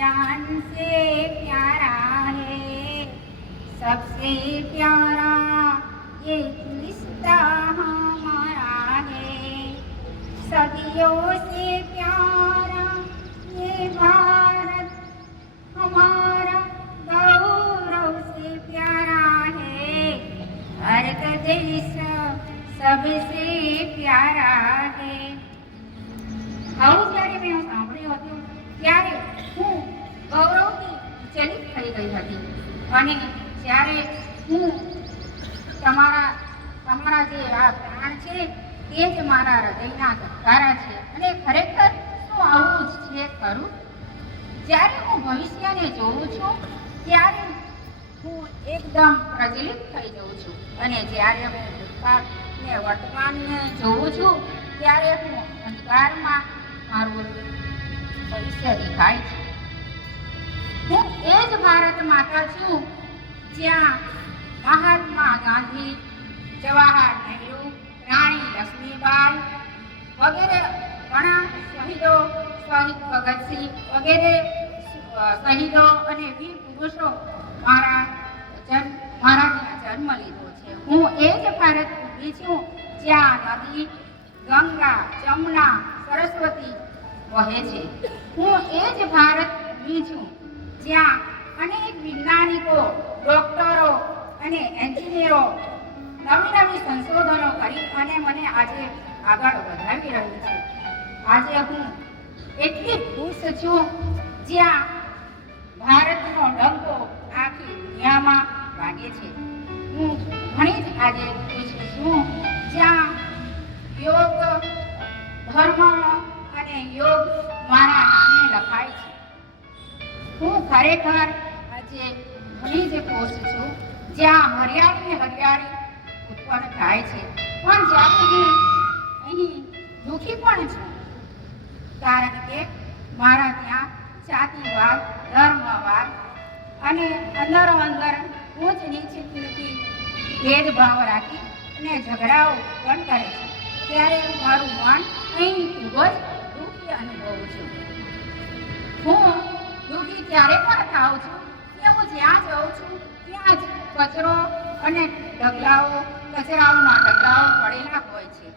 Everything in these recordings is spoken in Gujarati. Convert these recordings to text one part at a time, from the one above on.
जान से प्यारा है सबसे प्यारा ये रिश्ता हमारा है सदियों से प्यारा ये भारत हमारा गौरव से प्यारा है भारत देश सबसे प्यारा है આવું જ્યારે મેં સાંભળ્યું હતું ત્યારે હું ગૌરવથી ચલિત થઈ હતી. અને જ્યારે હું તમારા તમારા જે આ પ્રાણ છે, તે જ મારા હૃદયના ધબકારા છે. અને ખરેખર શું આવું જ છે ખરું? જ્યારે હું ભવિષ્યને જોઉં છું, ત્યારે હું એકદમ પ્રજલિત થઈ જઉં છું. અને જ્યારે હું ભૂતકાળને વર્તમાનને જોઉં છું, ત્યારે હું અંધકારમાં મારું ભવિષ્ય દેખાય છે. હું એ જ ભારત માતા છું જ્યાં મહાત્મા ગાંધી, જવાહર નહેરુ, રાણી લક્ષ્મીબાઈ વગેરે ઘણા શહીદો, શહીદ ભગતસિંહ વગેરે શહીદો અને વીર પુરુષો મારા જન્મ ત્યાં જન્મ લીધો છે. હું એ જ ભારત ઊભી છું જ્યાં નદી, ગંગા જમુના સરસ્વતી વહે છે. હું એ જ ભારત ઊભી છું જ્યાં અનેક વૈજ્ઞાનિકો, ડોક્ટરો અને એન્જિનિયરો નવી નવી સંશોધનો કરી અને મને આજે આગળ વધાવી રહ્યું છે. આજે હું એટલી ખુશ છું જ્યાં ભારતનો ડંકો આખી દુનિયામાં વાગે છે. હું ઘણી જ આજે ખુશ છું જ્યાં યોગ, ધર્મ હું ખરેખર આજે ઘણી જ ખુશ છું. જ્યાં હરિયાળી હરિયાળી ઉત્પન્ન થાય છે. પણ જ્યારે હું અહીં દુઃખી પણ છું, કારણ કે મારા ત્યાં જાતિવાદ, ધર્મવાદ અને અંદરો અંદર ઊંચ નીચની ભેદભાવ રાખી અને ઝઘડાઓ પણ કરે છે. ત્યારે મારું મન અહીં ખૂબ જ ત્યારે પણ થાઉં છું કે હું જ્યાં જઉં છું, ત્યાં જ કચરો અને ઢગલાઓ, કચરાઓના ઢગલાઓ પડેલા હોય છે.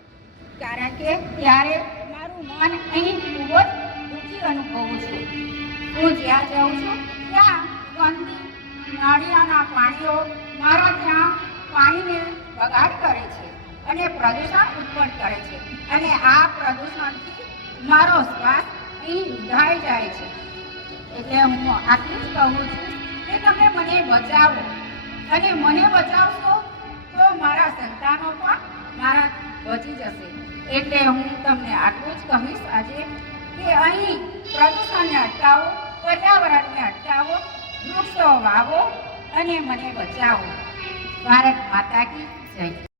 કારણ કે ત્યારે મારું મન અહીં ખૂબ જ દુઃખી અનુભવું છું. હું જ્યાં જાઉં છું, ત્યાં ગંદી નાળિયાના પાણીઓ મારા ત્યાં પાણીને બગાડ કરે છે અને પ્રદૂષણ ઉત્પન્ન કરે છે. અને આ પ્રદૂષણથી મારો શ્વાસ અહીં ઉધાઈ જાય છે. એટલે હું આટલું જ કહું છું કે તમે મને બચાવો. અને મને બચાવશો તો મારા સંતાનો પણ મારા બચી જશે. એટલે હું તમને આટલું જ કહીશ આજે કે અહીં પ્રદૂષણને અટકાવો, પર્યાવરણને અટકાવો, વૃક્ષો વાવો અને મને બચાવો. ભારત માતા કી જય.